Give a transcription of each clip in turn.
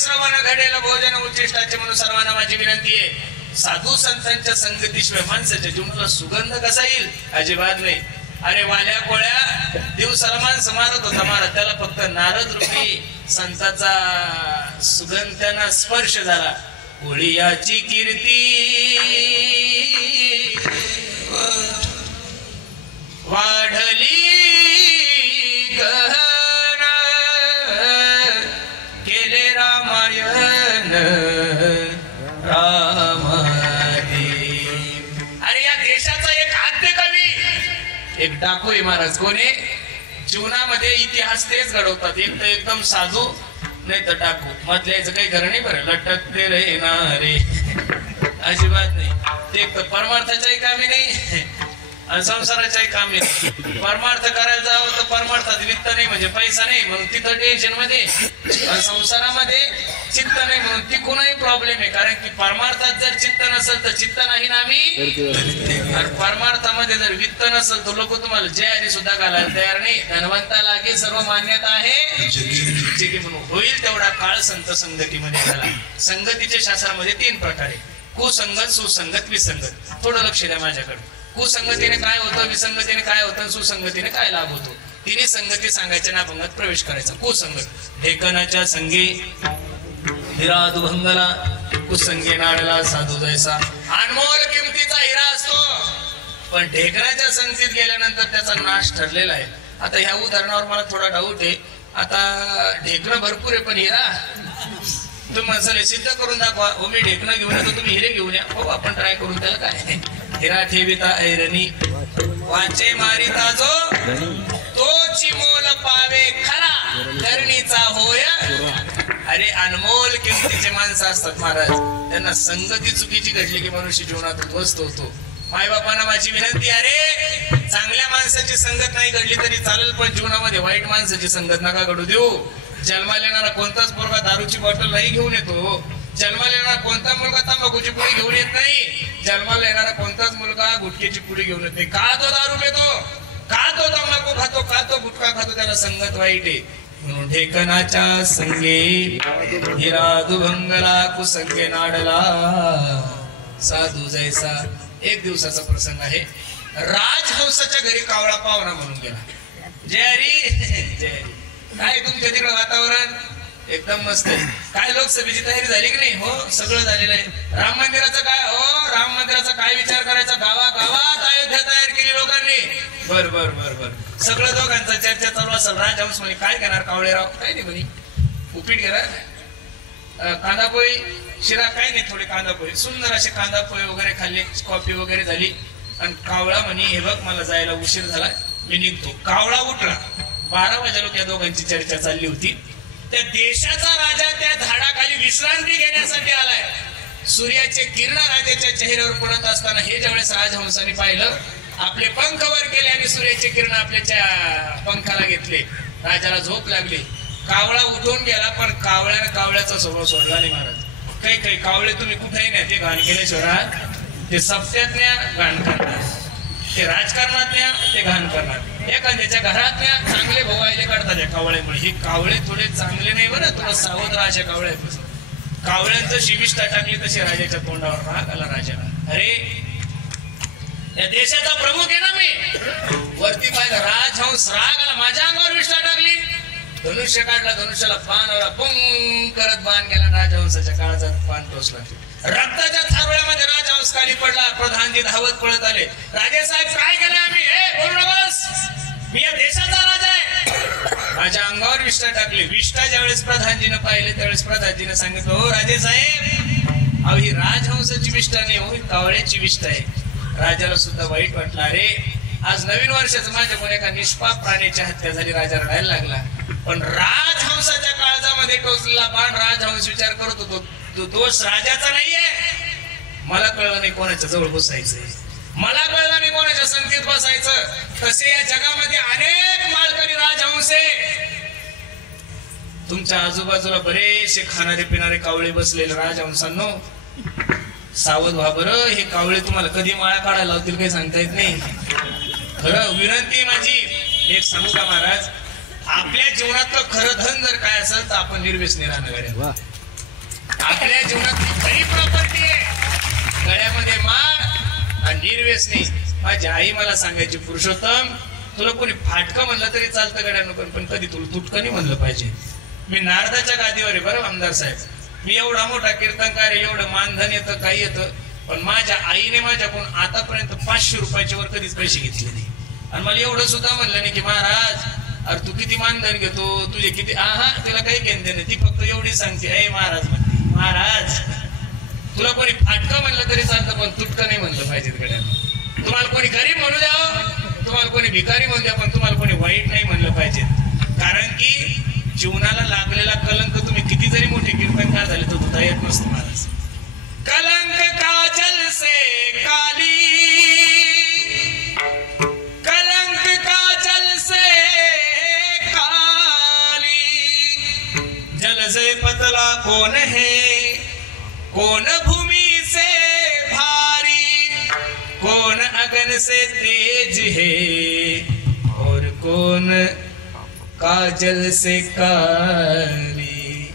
श्रवण घडेल भोजन उच्चिष्टाचे म्हणून सर्वांना माझी विनंती आहे. साधू संतांच्या संगतीशिवाय माणसाच्या जीवनाला सुगंध कसा येईल? अजिबात नाही. अरे वाल्या कोळ्या दिवसाला माणसं मारत होता मारत, त्याला फक्त नारद रूपी संताचा सुगंध त्यांना स्पर्श झाला. कोळी याची कीर्ती वाढली गहन, केले रामायण रामादी. अरे या देशाचा एक आद्य कवी, एक डाकू आहे महाराज. कोणी जीवनामध्ये इतिहास तेच घडवतात, एक तर एकदम साधू नाही तर डाकू. मधल्याचं काही घर नाही बरं. लटकते रे ना रे अजिबात नाही. ते एक तर परमार्थाच्याही कामी नाही आणि संसाराच्याही कामी नाही. परमार्थ करायला जावं तर परमार्थात वित्त नाही म्हणजे पैसा नाही म्हणून तिथं टेन्शन मध्ये, संसारामध्ये चित्त नाही म्हणून तिकूनही प्रॉब्लेम आहे. कारण की परमार्थात जर चित्त नसेल तर चित्त नाही नामी, आणि परमार्थामध्ये जर वित्त नसेल तर लोक तुम्हाला जयारी सुद्धा घालायला तयार नाही. धनवंता लागे सर्व मान्यता आहे जे म्हणून होईल तेवढा काळ संत संगतीमध्ये झाला. संगतीच्या शास्त्रामध्ये 3 प्रकार आहे: कुसंगत, सुसंगत, विसंगत. थोडं लक्ष द्या माझ्याकडे. कुसंगतीने काय होतं, विसंगतीने काय होतं, सुसंगतीने काय लाभ होतो. तिन्ही संगती सांगायच्या ना भंगात प्रवेश करायचा. कुसंगत, ढेकणाच्या संगे हिरा दुभंगला, कुसंगे नाडला साधू जैसा. अनमोल किमतीचा हिरा असतो पण ढेकणाच्या संगतीत गेल्यानंतर त्याचा नाश ठरलेला आहे. आता ह्या उदाहरणावर मला थोडा डाऊट आहे. आता ढेकणं भरपूर आहे पण हिरा तुम्ही माणसाला सिद्ध करून दाखवा. हो मी ढेकणं घेऊन येतो, तुम्ही हिरे घेऊन या. हो आपण ट्राय करून त्याला काय. हिरा ठेविता ऐरणी वाचे मारिता जो, तोची मोल पावे खरा करणीचा होय. अरे अनमोल किमतीचे माणसं असतात महाराज, त्यांना संगती चुकीची घडली की मनुष्य जीवनात उद्ध्वस्त होतो. मायबापांना माझी विनंती, अरे चांगल्या माणसाची संगत नाही घडली तरी चालेल पण जीवनामध्ये वाईट माणसाची संगत नका घडू देऊ. जन्माला येणारा कोणताच मुलगा दारूची बॉटल नाही घेऊन येतो. जन्माला येणारा कोणता मुलगा तंबाखूची पुडी घेऊन येत नाही. जन्माला येणारा कोणताच मुलगा गुटख्याची पुडी घेऊन येत नाही. का तो दारू पितो, का तो तंबाखू खातो, का तो गुटखा खातो, त्याला संगत वाईट आहे. म्हणून ढेकणाच्या संगे हिरा दुभंगला, कुसंगे नाडला साधू जैसा. एक दिवसाचा प्रसंग आहे. राजहंसाच्या घरी कावळा पाहुणा म्हणून गेला. जय हरी जय हरी. काय तुमच्या तिकडं वातावरण एकदम मस्त आहे. काय लोकसभेची तयारी झाली की नाही? हो सगळं झालेलं आहे. राम मंदिराचं काय? हो राम मंदिराचा काय विचार करायचा? गावागावात अयोध्या तयार केली लोकांनी. बर बर बर बर सगळं दोघांचा चर्चा चालू असेल. राजहंस म्हणे काय घेणार कावळेराव? काय नाही म्हणे उपीट घेणार, कांदा पोळी शिरा काय नाही, थोडी कांदा पोळी. सुंदर असे कांदा पोळी वगैरे खाल्ली, कॉफी वगैरे झाली. आणि कावळा म्हणे हे बघ मला जायला उशीर झाला, मी निघतो. कावळा उठला. 12 वाजता त्या दोघांची चर्चा चालली होती. त्या देशाचा राजा त्या झाडाखाली विश्रांती घेण्यासाठी आलाय. सूर्याचे किरण राजाच्या चेहऱ्यावर पडत असताना हे ज्यावेळेस राजहंसाने पाहिलं, आपले पंख वर केले आणि सूर्याचे किरण आपल्या पंखाला घेतले. राजाला झोप लागली. कावळा उठून गेला पण कावळ्याने कावळ्याचा स्वभाव सोडला नाही महाराज. काही काही कावळे तुम्ही कुठेही नाही, ते घाण केल्याशिवाय ते सप्त्यात न्या घाण करणार, ते राजकारणात न्या ते घाण करणार. एखाद्याच्या घरात न्या चांगले भोवायले काढतात या कावळ्यामुळे. हे कावळे थोडे चांगले नाही बरं, थोडं सावध राहायच्या कावळ्यापासून. कावळ्यांचं शिविष्टा टाकली तशी राजाच्या तोंडावर राग आला राजाला. अरे या देशाचा प्रमुख आहे ना मी. वरती पाहिलं राजहंस, राग आला, माझ्या अंगावर विष्ठा टाकली. धनुष्य काढला, धनुष्याला बाण आला, पुंग करत बाण गेला. राजहंसाच्या काळजात बाण टोचला. रक्ताच्या थारोळ्यामध्ये राजहंस खाली पडला. प्रधानजी धावत पळत आले. राजेसाहेब काय केलं आम्ही? बोलू नकोस, मी या देशाचा राजा आहे. माझ्या अंगावर विष्ठा टाकली. विष्ठा ज्यावेळेस प्रधानजीनं पाहिले त्यावेळेस प्रधानजीनं सांगितलं, हो राजेसाहेब अहो ही राजहंसाची विष्ठा नाही, हो कावळ्याची विष्ठा आहे. राजाला सुद्धा वाईट वाटलं. अरे आज नवीन वर्षाचं माझ्याकडून एका निष्पाप प्राण्याची हत्या झाली. राजा रडायला लागला. पण राजहंसाच्या काळजामध्ये टोचलेला बाण राजहंस विचार करत होतो, तो दोष राजाचा नाहीये. मला कळलं नाही कोणाच्या जवळ बसायचंय, मला कळलं नाही कोणाच्या संगतीत बसायचं. तसे या जगामध्ये अनेक माळकरी राजहंस आहे. तुमच्या आजूबाजूला बरेचसे खाणारे पिणारे कावळे बसलेले. राजहंसांनो सावध व्हा बरं. हे कावळे तुम्हाला कधी माळा काढायला लावतील काही सांगता येत नाही. खरं विनंती माझी एक सांगू का महाराज, आपल्या जीवनातलं खरं धन जर काय असेल तर आपण निर्व्यसनी राहणं. आपल्या जीवनातली खरी प्रॉपर्टी आहे. गळ्यामध्ये माळ आणि निर्व्यसनी. माझी आई मला सांगायची, पुरुषोत्तम तुला कोणी फाटकं म्हणलं तरी चालतं गड्यानं, पण कधी तुला तुटकं नाही म्हणलं पाहिजे. मी नारदाच्या गादीवर आहे बरं आमदार साहेब. मी एवढा मोठा कीर्तनकार आहे, एवढं मानधन येतं, काही येतं, पण माझ्या आईने माझ्याकडून आतापर्यंत 500 रुपयाच्या वर कधीच पैसे घेतले नाही. आणि मला एवढं सुद्धा म्हणलं नाही की महाराज अरे तू किती मानधन घेतो, तुझे किती, तिला काही घेणं नाही. ती फक्त एवढी सांगते, ए महाराज म्हणते, महाराज तुला कोणी फाटकं म्हणलं तरी चालतं, पण तुटकं नाही म्हणलं पाहिजे गड्यानं. तुम्हाला कोणी गरीब म्हणू द्यावं, तुम्हाला कोणी भिकारी म्हणू द्या, पण तुम्हाला कोणी वाईट नाही म्हणलं पाहिजे. कारण की जीवनाला लागलेला कलंक तुम्ही किती जरी मोठे कीर्तनकार झाले तर धुता येत नसतो महाराज. कलंक काजल से काली, कलंक काजल से काली, जल से पतला कौन है, कौन भूमि से भारी, कौन अगन से तेज है, और कौन काजल से काली.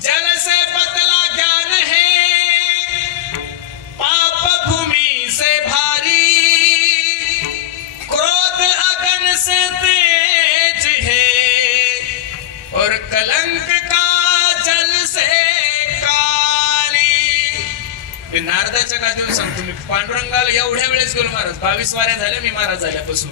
जल से पतला ज्ञान है, पाप भूमि से भारी, क्रोध अगन से तेज है, और कलंक काजल से काली. नारदाच्या गादीवर सांगतो मी, पांडुरंगाला एवढ्या वेळेस गेलो महाराज, 22 वाऱ्या झाल्या मी महाराज झाल्यापासून,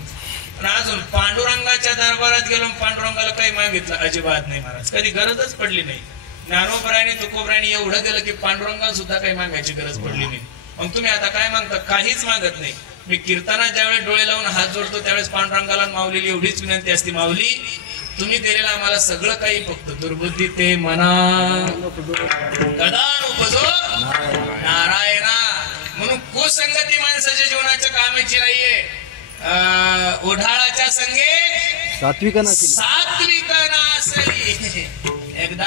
पण अजून पांडुरंगाच्या दरबारात गेलो, पांडुरंगाला काही मागितलं अजिबात नाही महाराज, कधी गरजच पडली नाही. ज्ञानोबरायने तुकोबरायने एवढं गेलं की पांडुरंगाला सुद्धा काही मागायची गरज पडली नाही. मग तुम्ही आता काय मागता? काहीच मागत नाही. मी कीर्तनात ज्यावेळेस डोळे लावून हात जोडतो त्यावेळेस पांडुरंगाला माऊलीला एवढीच विनंती असते, माऊली तुम्ही दिलेलं आम्हाला सगळं काही, फक्त दुर्बुद्धी ते मना गदान उपजो नारायणा. म्हणून कुसंगती माणसाच्या जीवनाच्या कामाची नाहीये. ओढाळाच्या संगे सात्विक नासरी. एकदा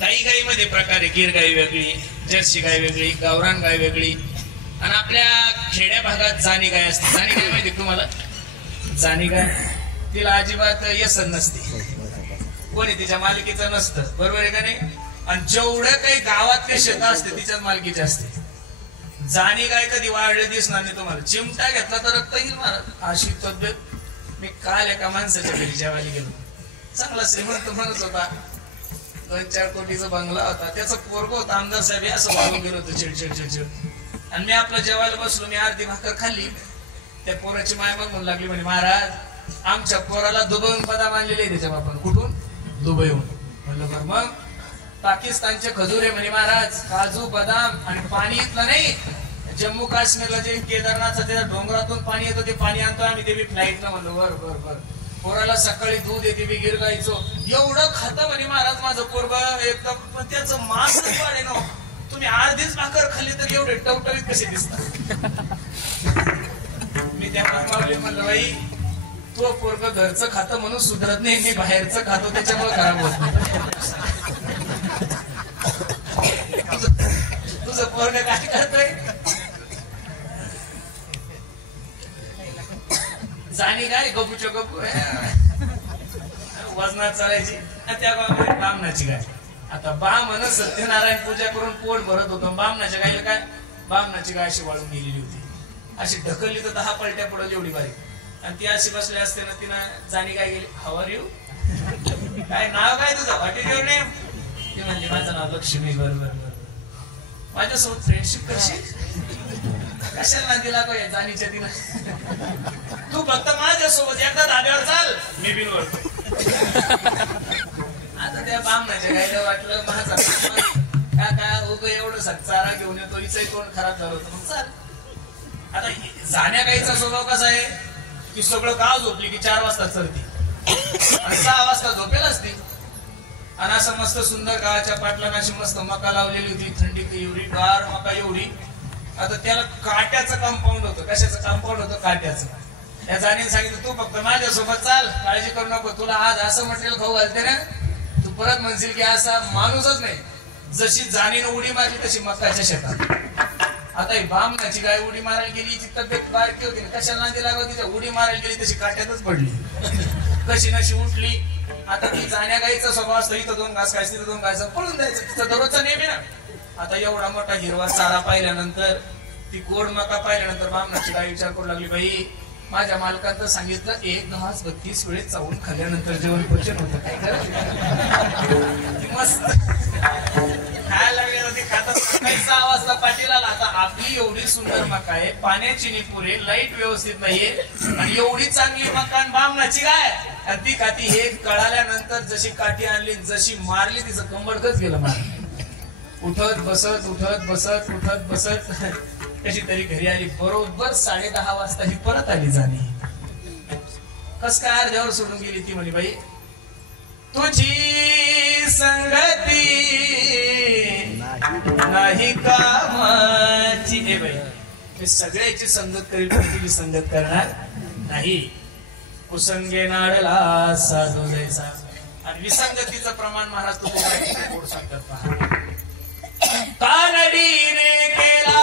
गाईमध्ये प्रकार आहे, गिर गाई वेगळी, जर्सी गाय वेगळी, गावरान गाय वेगळी, आणि आपल्या खेड्या भागात जाणी गाय असते. जाणी गाय माहिती तुम्हाला? जाणी गाय तिला अजिबात व्यसन नसते, कोणी तिच्या मालकीचं नसतं, बरोबर आहे का नाही? आणि जेवढं काही गावातले शेतं असते तिच्याच मालकीचे असते. जाणी गाय कधी वाढले दिसणार नाही तुम्हाला. चिमटा घेतला तर रक्त येईल महाराज, अशी तब्येत. मी काल एका माणसाच्या घरी जेवायला गेलो, चांगला श्रीमंत माणूस होता, 2-4 कोटीचा बंगला होता, त्याचं पोरगं होता आमदार साहेब, असं वागून गेलो होतं चिडचिड. आणि मी आपलं जेवायला बसलो, मी अर्धी भाकर खाल्ली, त्या पोराची माय मग म्हणू लागली, म्हणे महाराज आमच्या पोराला दुबईहून बदाम आणलेले त्याच्या बापानं. कुठून? दुबईहून. म्हणलं बरं मग? पाकिस्तानचे खजुरे म्हणे महाराज, काजू बदाम, आणि पाणी इथलं नाही, जम्मू काश्मीरला जे केदारनाथचं त्या डोंगरातून पाणी येतं ते पाणी आणतो आम्ही, ते बी फ्लाईटला. म्हणलं बर. पोराला सकाळी दूध येते बी गिर गाईचं, एवढं खातं म्हणे महाराज माझं पोरगं एकदम, पण त्याचं मांसच वाढे ना. तुम्ही अर्धीच भाकर खाल्ली तर एवढे टवटवीत कसे दिसतात. मी त्या मागवले, म्हणलं बाई तो पोरग घरचं खातं म्हणून सुधरत नाही, मी बाहेरचं खातो त्याच्यामुळे खराब होत नाही. तुझं पोरग काय करतोय? जाणी काय गपूच्या गपू वजनात चालायची, त्या गावामध्ये बामणाची गाय. आता बामण सत्यनारायण पूजा करून पोट भरत होतो, बामणाच्या गायला काय, बामणाची गाय अशी वाळून गेलेली होती, अशी ढकलली तर 10 पलट्या पडल एवढी बारीक. आणि ती अशी बसली असते ना, तिनं जाणी काय गेली, हाऊ आर यू, काय नाव काय तुझं, व्हॉट इज युअर नेम? ती म्हणजे माझं नाव लक्ष्मी. बरोबर, माझ्यासोबत फ्रेंडशिप करशील? कशाला नांदी लागो या जाणीच्या तिला. तू फक्त माझ्यासोबत एकदा धाब्यावर चाल, मी बिल वळतो. आता त्या बामणाच्या गायला वाटलं माझा काका उग एवढं चारा घेऊन येतो, हिचं कोण खराब झालं होतं, मग चाल. आता जाण्या गाईचा स्वभाव कसा आहे की सगळं गाव झोपली की 4 वाजता चढती आणि 6 वाजता झोपेल असते. आणि असं मस्त सुंदर गावाच्या पाटलांना अशी मस्त मका लावलेली होती, थंडी एवढी, गार मका एवढी. आता त्याला काट्याचं कंपाऊंड होतं. कशाचं कंपाऊंड होतं? काट्याचं. त्या जाणीने सांगितलं तू फक्त माझ्यासोबत चाल, काळजी करू नको, तुला आज असं मटेरियल खाऊ घालते ना, तू परत म्हणशील की असा माणूसच नाही. जशी जाणीनं उडी मारली तशी मकाच्या शेतात. आता ही बामणाची गाय उडी मारायला गेली, तिची तब्येत बारकी होती, कशाला नांदी लागत, तिच्या उडी मारायला गेली तशी काट्यातच पडली. कशी नशी उठली, आता ती जाण्या गाईचा स्वभाव असतो, इथं 2 घास खायचं तिथं 2 घास पळून जायचं, तिथं दररोजचा नेम आहे ना. आता एवढा मोठा हिरवा चारा पाहिल्यानंतर, ती गोड मका पाहिल्यानंतर बामणाची गाय विचार करू लागली, बाई माझ्या मालकानं सांगितलं 1 घास 32 वेळेस चावून खाल्ल्यानंतर जेवण पचन होतं, काय करायचं. मस्त खायला लागले होते, खातात. 6 वाजता पाटीला आला. आता आपली एवढी सुंदर मका आहे, पाण्याची निपुरे, लाईट व्यवस्थित नाहीये, आणि एवढी चांगली मकान बामणाची गाय, आणि ती काठी हे कळाल्यानंतर जशी काठी आणली जशी मारली, तिचं कंबरकच गेलं मार. उठत बसत उठत बसत उठत बसत कशी तरी घरी आली. बरोबर 10:30 वाजता ही परत आली जाणी. कस काय अर्ध्यावर सोडून गेली ती म्हणे, बाई तुझी संगती नाही कामाची. हे बाई मी सगळ्याची संगत करील पण तुझी संगत करणार नाही. कुसंगे नाडला साधू जैसा. आणि विसंगतीचं प्रमाण महाराज तू कोण सांगतात पहा. कानडीने केला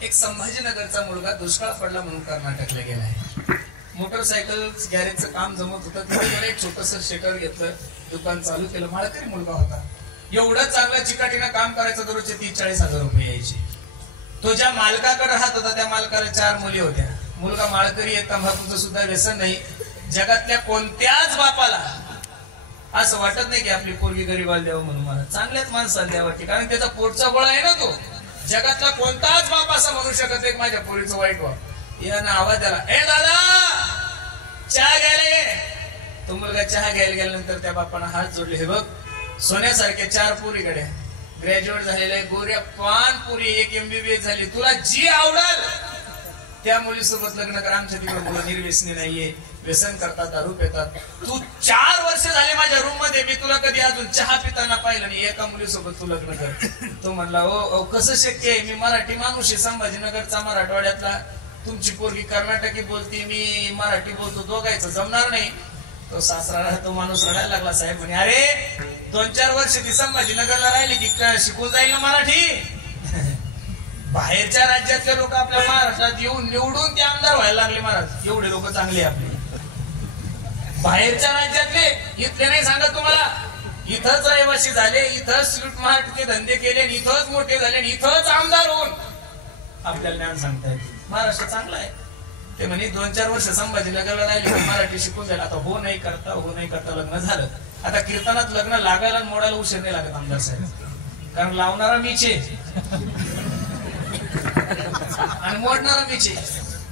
एक संभाजीनगरचा मुलगा दुष्काळ पडला म्हणून कर्नाटकला गेलाय. मोटरसायकल गॅरेजचं काम जमत होतं, तिथे एक छोटस शेटर घेतलं, दुकान चालू केलं. माळकरी मुलगा होता, एवढं चांगलं चिकाटीनं काम करायचं, दररोजचे 30-40 रुपये यायचे. तो ज्या मालकाकडे राहत होता त्या मालकाला 4 मुली होत्या. मुलगा माळकरी आहे, तंबाखूचं सुद्धा व्यसन नाही. जगातल्या कोणत्याच बापाला असं वाटत नाही की आपली पोरगी गरीबाला द्यावं म्हणून, मला चांगल्याच माणसाला द्यावं वाटते, कारण त्याचा पोटचा गोळा आहे ना तो. जगातला कोणताच बाप असं म्हणू शकत नाही माझ्या पोरीचं वाईट वाप. यानं आवाज द्याला, ए दादा चहा घ्यायला ये. तो मुलगा चहा घ्यायला गेल्यानंतर त्या बापानं हात जोडले. हे बघ सोन्यासारख्या 4 पोरीकडे, ग्रॅज्युएट झालेल्या गोऱ्या 5 पोरी, 1 MBBS झाली, तुला जी आवडल त्या मुलीसोबत लग्न कर. आमच्या तिकडे मुलं निर्व्यसनी नाहीये, व्यसन करतात, दारू पितात. तू 4 वर्ष झाले माझ्या रूम मध्ये, मी तुला कधी अजून चहा पिताना पाहिलं नाही, एका मुलीसोबत तू लग्न कर. तो म्हणला, ओ कसं शक्य आहे, मी मराठी माणूस आहे, संभाजीनगरचा, मराठवाड्यातला, तुमची पोरगी कर्नाटकी बोलते, मी मराठी बोलतो, दोघायचं जमणार नाही. तो सासरा तो माणूस रडायला लागला. साहेब म्हणे, अरे 2-4 वर्ष ती संभाजीनगरला राहिली की शिकून जाईल ना मराठी. बाहेरच्या राज्यातले लोक आपल्या महाराष्ट्रात येऊन निवडून ते आमदार व्हायला लागले. महाराज एवढे लोक चांगले आपले, बाहेरच्या राज्यातले, इथले नाही सांगत तुम्हाला. इथंच रहिवासी झाले, इथंच स्वीट मार्टचे धंदे केले, इथंच मोठे झाले, इथंच आमदार होऊन आपल्याला ज्ञान सांगतायत. महाराष्ट्र चांगला आहे. ते म्हणे 2-4 वर्ष संभाजीनगरला राहिले, मराठी शिकून जाईल. आता हो नाही करता लग्न झालं. आता कीर्तनात लग्न लागायला मोडायला उशीर नाही लागत आमदार साहेब, कारण लावणारा मीचे आणि मोडणारा मीचे.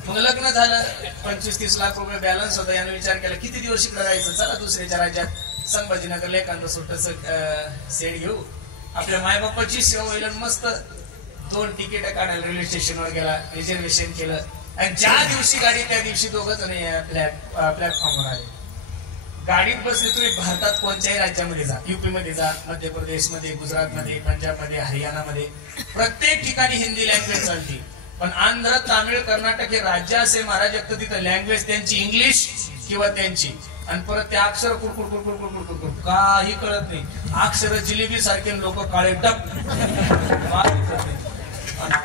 मग लग्न झालं, 25-30 लाख रुपये बॅलन्स होता. याने विचार केला किती दिवस इकडे राहायचं, चला दुसऱ्याच्या राज्यात संभाजीनगरला एखादं छोटस सेट घेऊ, आपल्या मायबापाची सेवा होईल. मस्त 2 तिकीट काढायला रेल्वे स्टेशनवर गेला, रिझर्वेशन केलं, आणि ज्या दिवशी गाडी त्या दिवशी 2 जण प्लॅटफॉर्मवर आले. गाडीत बसले, तुम्ही भारतात कोणत्याही राज्यामध्ये जा, युपी मध्ये जा, मध्य प्रदेश मध्ये, गुजरात मध्ये, पंजाब मध्ये, हरियाणा मध्ये, प्रत्येक ठिकाणी हिंदी लँग्वेज चालते. पण आंध्र, तामिळ, कर्नाटक हे राज्य असे महाराज, एक तर तिथं लँग्वेज त्यांची इंग्लिश किंवा त्यांची, आणि परत ते अक्षर कुडकुड काही कळत नाही. अक्षर जिलेबी सारखे लोक काळे डक,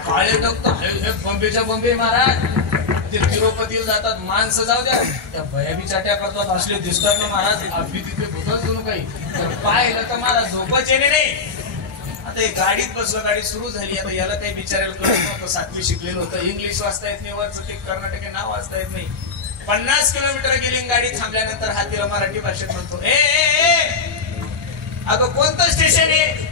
काळे डक तर बॉम्बेच्या बॉम्बे महाराज. ते तिरुपतीला जातात, माणसं जाऊ द्या, त्या भयाबी चाट्या करतात, असले दिसतात ना महाराज. अभि तिथे भूतच जणू काही, पाहिलं तर महाराज झोपच येणे नाही. आता गाडीत बसलं, गाडी सुरू झाली. आता याला काही विचारायला कळत नव्हतं, 7वी शिकलेलं होतं, इंग्लिश वाचता येत नाही, वरचं ते कर्नाटकी नाव वाचता येत नाही. 50 किलोमीटर गेली, गाडी थांबल्यानंतर हा तिला मराठी भाषेत म्हणतो, ए अगं कोणतं स्टेशन आहे.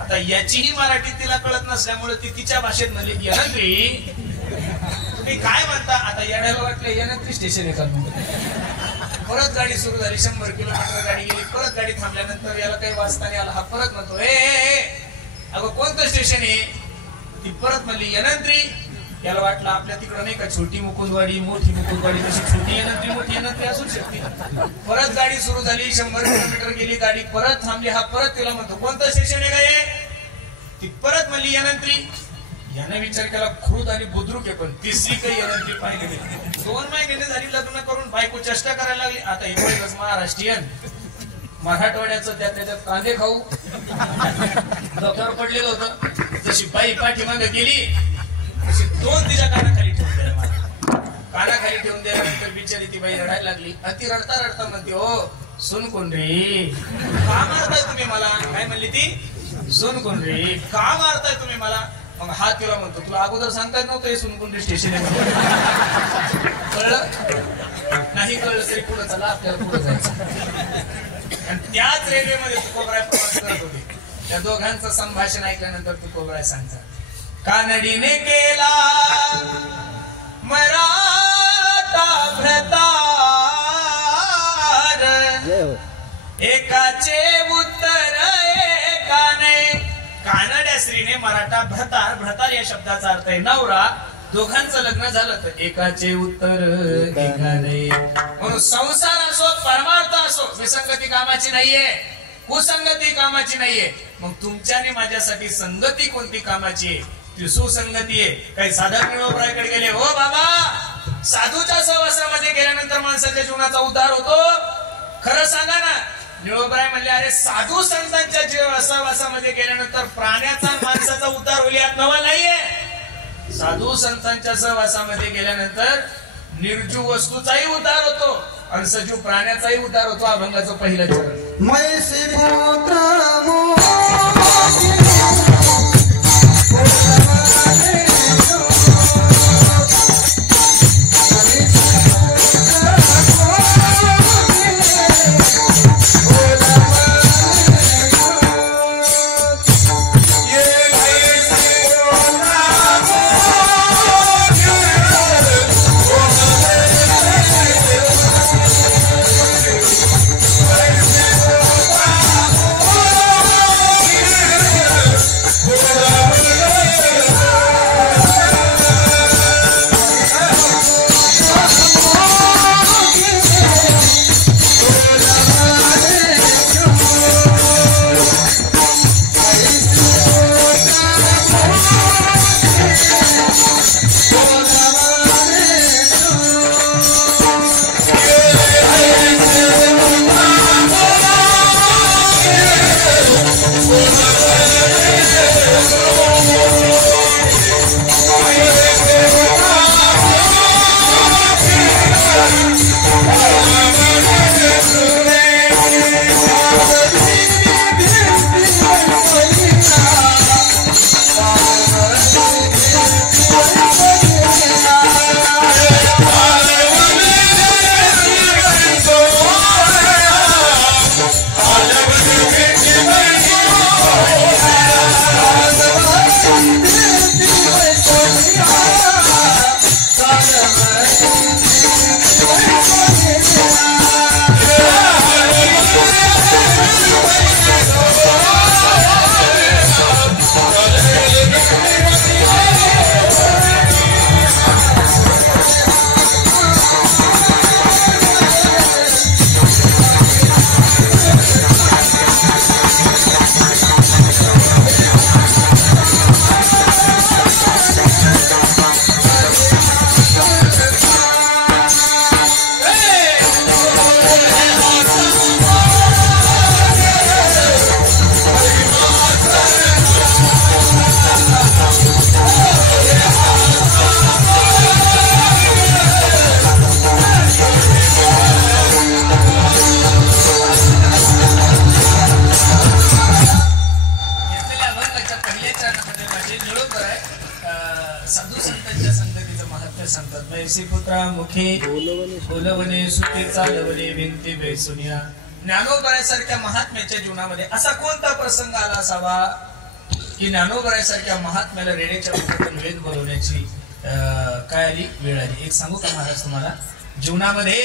आता याचीही मराठी तिला कळत नसल्यामुळे ती तिच्या भाषेत म्हणली, येणत्री. तुम्ही काय म्हणता. आता येण्याला वाटलं येणत्री स्टेशन आहे का, परत गाडी सुरू झाली, 100 किलोमीटर गाडी गेली, परत गाडी थांबल्यानंतर याला काही वाचता नाही आला. हा परत म्हणतो अगं कोणतं स्टेशन आहे? ती परत म्हणली यनंत्री. याला वाटलं आपल्या तिकडं नाही का छोटी मुकुंदवाडी मोठी मुकुंदवाडी, तशी छोटी यनंत्री मोठी यनंत्री असू शकते. परत गाडी सुरू झाली, 100 किलोमीटर गेली गाडी, परत थांबली. हा परत तिला म्हणतो कोणतं स्टेशन आहे का हे? ती परत म्हणली यनंत्री. याने विचार केला खुद आणि बुद्रुक आहे, पण तिसरी काही यनंत्री पाहिजे नाही. 2 महिने झाली लग्न करून बायको चेष्टा करायला लागली. आता हे पहिलंच महाराष्ट्रीयन मराठवाड्याचं त्याच्यात कांदे खाऊ डोक्यावर पडलेलं होतं. जशी बाई पाठीमागे गेली तशी 2 तिच्या कानाखाली ठेवून दिल्या. मला कानाखाली ठेवून दिल्यानंतर बिचारी ती बाई रडायला लागली. आणि ती रडता रडता म्हणते हो सुन कोण रे, का मारताय तुम्ही मला? काय म्हणली ती? सुन कोण रे, का मारताय तुम्ही मला? मग हा तिला म्हणतो तुला अगोदर सांगता येत नव्हतं हे सुनकुंडी स्टेशन आहे? कळलं नाही? कळलं तरी पुढे चला, आपल्याला पुढे जायचं. आणि त्याच रेल्वेमध्ये तुकोबराय प्रवास करत होते. त्या दोघांचं संभाषण ऐकल्यानंतर तुकोबराय सांगतात कानडीने केला मराठा भ्रतार, एकाचे उत्तर एकाने. कानड्या स्त्रीने मराठा भ्रतार, भ्रतार या शब्दाचा अर्थ आहे नवरा. दोघांचं लग्न झालं तर एकाचे उत्तर एकाने. म्हणून संसार असो परमार्थ असो विसंगती कामाची नाहीये, कुसंगती कामाची नाहीये. मग तुमच्याने माझ्यासाठी संगती कोणती कामाची आहे? ती सुसंगती आहे. काही साधक निळोबरायकडे गेले, हो बाबा साधूच्या सहवासामध्ये गेल्यानंतर माणसाच्या जीवनाचा उद्धार होतो, खरं सांगा ना? निळोबराय म्हणले अरे साधू संतांच्या सहवासामध्ये गेल्यानंतर प्राण्याचा माणसाचा उद्धार होईल यात नवा नाहीये. साधू संतांच्या सहवासामध्ये गेल्यानंतर निर्जीव वस्तूचाही उद्धार होतो आणि सजीव प्राण्याचाही उद्धार होतो. अभंगाचं पहिलं चरण. ज्ञानोबरायासारख्या महात्म्याच्या जीवनामध्ये असा कोणता प्रसंग आला असावा की ज्ञानोबरायासारख्या महात्म्याला रेड्याच्या मुखातून वेद बोलवण्याची काय आली वेळ आली? एक सांगू का महाराज तुम्हाला? जीवनामध्ये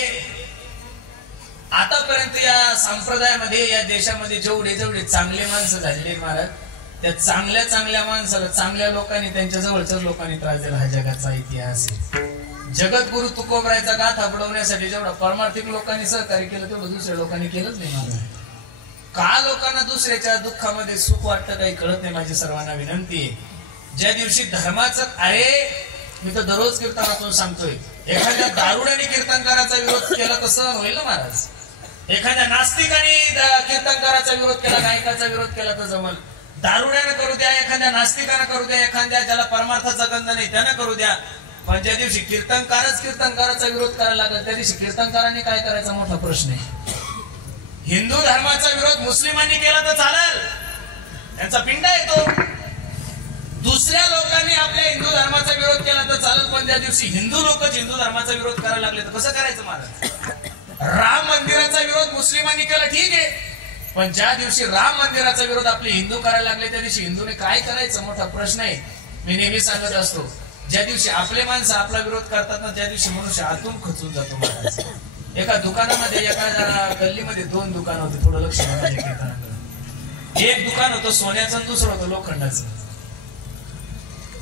आतापर्यंत या संप्रदायामध्ये या देशामध्ये जेवढे चांगले माणसं झालेले महाराज, त्या चांगल्या माणसाला चांगल्या लोकांनी त्यांच्या जवळच्याच लोकांनी त्रास दिला. हा जगाचा इतिहास आहे. जगद्गुरु तुकोबरायचा गाथा बुडवण्यासाठी जेवढा परमार्थिक लोकांनी सहकार्य केलं तेवढं दुसऱ्या लोकांनी केलंच नाही महाराज. का लोकांना दुसऱ्याच्या दुःखामध्ये सुख वाटतं काही कळत नाही. माझी सर्वांना विनंती आहे, ज्या दिवशी धर्माचं, अरे मी तर दररोज कीर्तनातून सांगतोय, एखाद्या दारुड्याने कीर्तनकाराचा विरोध केला तर सहन होईल ना महाराज. एखाद्या नास्तिकाने कीर्तनकाराचा विरोध केला, गायकाचा विरोध केला तर जमल. दारुड्यानं करू द्या, एखाद्या नास्तिकानं करू द्या, एखाद्या ज्याला परमार्थाचा गंध नाही त्यानं करू द्या, पण ज्या दिवशी कीर्तनकाराचा विरोध करायला लागला त्या दिवशी कीर्तनकारांनी काय करायचा मोठा प्रश्न आहे. हिंदू धर्माचा विरोध मुस्लिमांनी केला तर चालेल, त्यांचा पिंडा येतो. दुसऱ्या लोकांनी आपल्या हिंदू धर्माचा विरोध केला तर चालेल, पण त्या दिवशी हिंदू लोकच हिंदू धर्माचा विरोध करायला लागले तर कसं करायचं महाराज. राम मंदिराचा विरोध मुस्लिमांनी केला ठीक आहे, पण ज्या दिवशी राम मंदिराचा विरोध आपले हिंदू करायला लागले त्या दिवशी हिंदूने काय करायचं मोठा प्रश्न आहे. मी नेहमी सांगत असतो, ज्या दिवशी आपले माणसं आपला विरोध करतात ना त्या दिवशी मनुष्य आतून खचून जातो महाराज. एका दुकानामध्ये, एका गल्लीमध्ये 2 दुकान होते. थोडं लक्ष द्या माझ्या कीर्तनाकडे. एक दुकान होतं सोन्याचं, दुसरं होतं लोखंडाचं.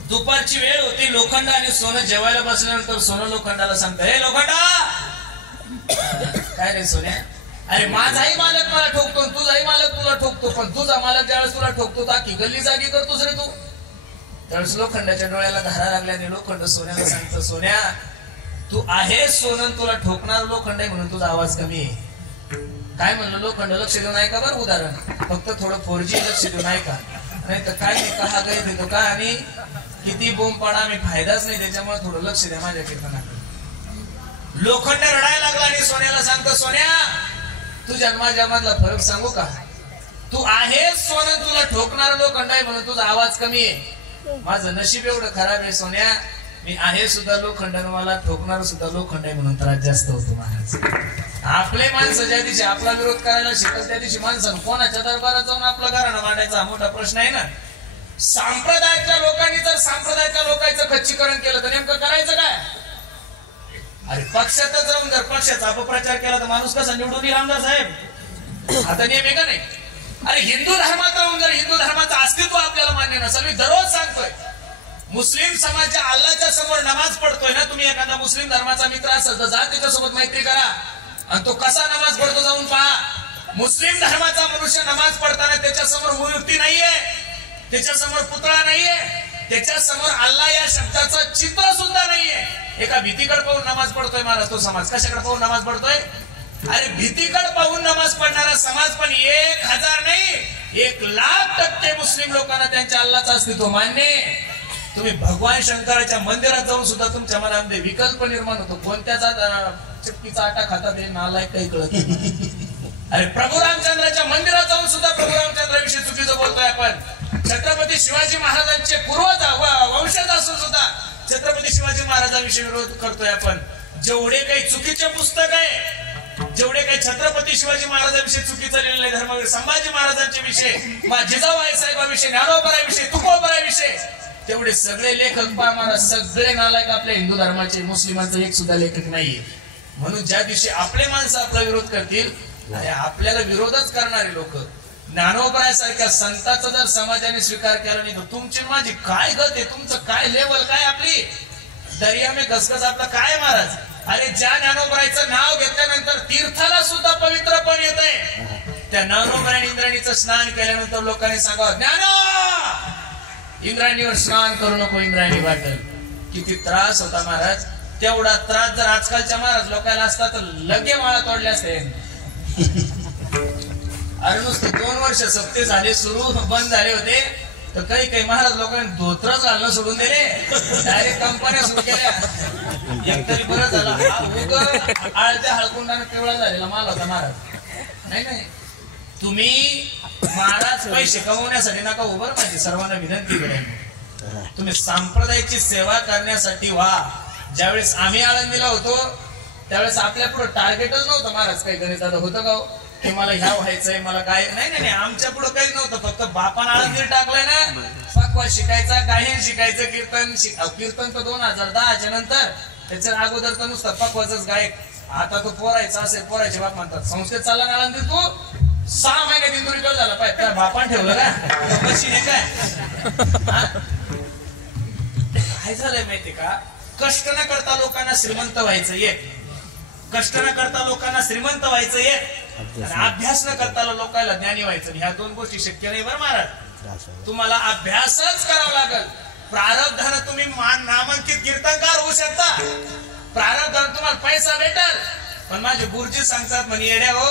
दुपारची वेळ होती, लोखंड आणि सोनं जेवायला बसल्यानंतर सोनं लोखंडाला सांगतं, हे लोखंडा, काय रे सोन्या, अरे माझाही मालक मला ठोकतो, तुझाही मालक तुला ठोकतो, पण तुझा मालक ज्यावेळेस तुला ठोकतो ताकी गल्ली जागी करतोस रे तू. त्यावेळेस लोखंडाच्या डोळ्याला धारा लागल्याने लोखंड सोन्याला सांगतं, सोन्या तू आहे सोनं, तुला ठोकणार लोखंड आहे म्हणून तुझा आवाज कमी आहे. काय म्हणलं लोखंड, लक्ष देऊन ऐका बरं उदाहरण, फक्त थोडं 4G लक्ष देऊन ऐका, नाही तर काय नाही कहा गए देतो का आणि किती बोंब पाडा मी फायदाच नाही. त्याच्यामुळे थोडं लक्ष द्या माझ्या कीर्तनाकडे. लोखंड रडायला लागला आणि सोन्याला सांगतो, सोन्या तू जन्माजन्मातला फरक सांगू का, तू आहेस सोनं, तुला ठोकणार लोखंड आहे म्हणून तुझा आवाज कमी आहे. माझं नशीब एवढं खराब आहे सोन्या, मी आहे सुद्धा लोखंड, मला ठोकणार सुद्धा लोखंड आहे म्हणून त्रास जास्त होतो महाराज. आपले माणसं ज्या दिवशी आपला विरोध करायला शिकल त्या दिवशी माणसानं कोणाच्या दरबारात जाऊन आपलं घराणं मांडायचा हा मोठा प्रश्न आहे ना. सांप्रदायाच्या लोकांनी जर सांप्रदायाच्या लोकांचं खच्चीकरण केलं तर नेमकं करायचं काय. अरे पक्षातच जाऊन जर पक्षाचा अपप्रचार केला तर माणूस कसा निवडून येईल आमदार साहेब, आता नियम आहे का नाही. अरे हिंदू धर्मात राहून जर हिंदू धर्माचं अस्तित्व आपल्याला मान्य नसेल, मी दररोज सांगतोय, मुस्लिम समाजाच्या अल्लाच्या समोर नमाज पडतोय ना, तुम्ही एखादा मुस्लिम धर्माचा मित्र असेल तर जा त्याच्यासोबत मैत्री करा आणि तो कसा नमाज पडतो जाऊन पहा. मुस्लिम धर्माचा मनुष्य नमाज पडताना त्याच्यासमोर मूर्ती नाहीये, त्याच्यासमोर पुतळा नाहीये, त्याच्यासमोर अल्लाह या शब्दाचा चित्र सुद्धा नाहीये. एका भीतीकडे पाहून नमाज पडतोय महाराज तो समाज. कशाकडे पाहून नमाज पडतोय, अरे भीतीकडे पाहून नमाज पडणारा समाज. पण 1000 नाही 1,00,000% मुस्लिम लोकांना त्यांच्या अल्लाचं अस्तित्व मान्य. तुम्ही भगवान शंकराच्या मंदिरात जाऊन सुद्धा तुमच्या मनामध्ये विकल्प निर्माण होतो, कोणत्याचा चक्कीचा आटा खातात हे नालायक काही कळत नाही. अरे प्रभू रामचंद्राच्या मंदिरात जाऊन सुद्धा प्रभू रामचंद्राविषयी चुकीचं बोलतोय आपण. छत्रपती शिवाजी महाराजांचे पूर्वज वंशज असून सुद्धा छत्रपती शिवाजी महाराजांविषयी विरोध करतोय आपण. जेवढे काही चुकीचे पुस्तक आहे, जेवढे काही छत्रपती शिवाजी महाराजांविषयी चुकीचं लिहिलेलं आहे, धर्मवीर संभाजी महाराजांचे विषय, जिजाबाई साहेबांविषयी, ज्ञानोबराविषयी, तुकोबराविषयी, तेवढे सगळे लेखक महाराज सगळे नालायक आपल्या हिंदू धर्माचे. मुस्लिमांचा एक सुद्धा लेखक नाहीये. म्हणून ज्या दिवशी आपले माणसं आपला विरोध करतील, आपल्याला विरोधच करणारे लोक, ज्ञानोबरासारख्या संतांचा जर समाजाने स्वीकार केला नाही तर तुमची माझी काय गत आहे, तुमचं काय लेवल काय, आपली दर्या में घसघस आपला काय महाराज. अरे ज्या ज्ञानोबराचं नाव घेतल्यानंतर तीर्थाला सुद्धा पवित्र पण येत आहे. त्या ज्ञानोबराने इंद्राणीचं स्नान केल्यानंतर लोकांनी सांगावं, ज्ञानो इंद्रायणीवर स्नान करू नको, इंद्रायणी वाटेल. किती त्रास होता महाराज. तेवढा त्रास जर आजकालच्या महाराज लोकांना असता तर लगे माळा तोडल्या असते. अरे नुसते 2 वर्ष सप्ते झाले सुरू बंद झाले होते तर काही महाराज लोकांनी धोत्रच घालणं सोडून दिले, डायरेक्ट कंपन्या सुरू केल्या. एकतरी बरं झालं, आळत्या हळकुंडाने पिवळा झालेला माल होता महाराज. नाही तुम्ही महाराज पैसे कमवण्यासाठी नका उभं. माझी सर्वांना विनंती करेन, तुम्ही संप्रदायाची सेवा करण्यासाठी व्हा. ज्यावेळेस आम्ही आळंदीला होतो त्यावेळेस आपल्या पुढे टार्गेटच नव्हतं महाराज. काही गणिताचं होतं का की मला ह्या व्हायचंय, मला काय नाही. आमच्या पुढे काहीच नव्हतं. फक्त बापान आळंदीला टाकलंय ना, पक्वा शिकायचा, गायन शिकायचं, कीर्तन तर 2010च्या नंतर. त्याच्या अगोदर तर नुसतं पक्वाचंच गायक. आता तो पोरायचा असेल, पोरायचे बाप म्हणतात संस्थेत चालला ना तू 6 महिने दिंदुरी कर झाला पाहिजे, त्या बापान ठेवलं ना मशीने काय झालंय माहितीये का? कष्ट न करता लोकांना श्रीमंत व्हायचं एक, कष्ट न करता लोकांना श्रीमंत व्हायचं एक, आणि अभ्यास न करता लोकांना ज्ञानी व्हायचं. ह्या 2 गोष्टी शक्य नाही बरं महाराज. तुम्हाला अभ्यासच करावा लागेल. प्रारब्धानं तुम्ही नामांकित कीर्तनकार होऊ शकता, प्रारब्धानं तुम्हाला पैसा भेटल, पण माझे गुरुजी सांगतात म्हणे येड्या हो